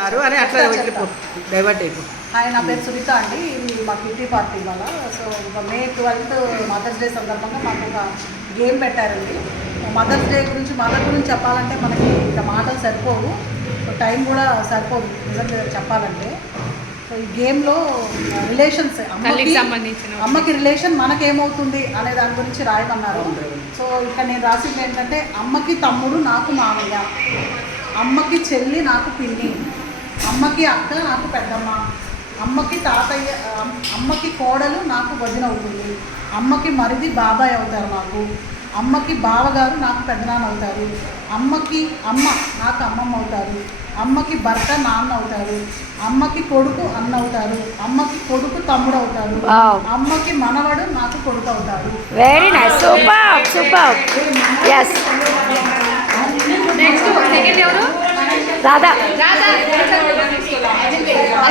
అని అట్లా డైవర్ట్ అయిపో. హాయ్, నా పేరు సునీత అండి. ఇది మా కిటీ పార్టీ వల్ల. సో మే 12th మదర్స్ డే సందర్భంగా మాకు ఒక గేమ్ పెట్టారండి. మదర్స్ డే గురించి మదర్ గురించి చెప్పాలంటే మనకి ఇంకా మాటలు సరిపోవు, టైం కూడా సరిపోదు నిజంగా చెప్పాలంటే. సో ఈ గేమ్లో రిలేషన్స్ అమ్మకి రిలేషన్ మనకేమవుతుంది అనే దాని గురించి రాయమన్నారు. సో ఇక్కడ నేను రాసింది ఏంటంటే, అమ్మకి తమ్ముడు నాకు మామయ్య, అమ్మకి చెల్లి నాకు పిన్ని, అమ్మకి అక్క నాకు పెద్దమ్మ, అమ్మకి తాతయ్య, అమ్మకి కోడలు నాకు వదిన అవుతుంది, అమ్మకి మరిది బాబాయ్ అవుతారు నాకు, అమ్మకి బావగారు నాకు పెద్దనాన్న అవుతారు, అమ్మకి అమ్మ నాకు అమ్మమ్మ అవుతారు, అమ్మకి భర్త నాన్న అవుతారు, అమ్మకి కొడుకు అన్న అవుతారు, అమ్మకి కొడుకు తమ్ముడు అవుతారు, అమ్మకి మనవడు నాకు కొడుకు అవుతారు. Very nice, super super. Yes, next second ఎవరు? రాధా.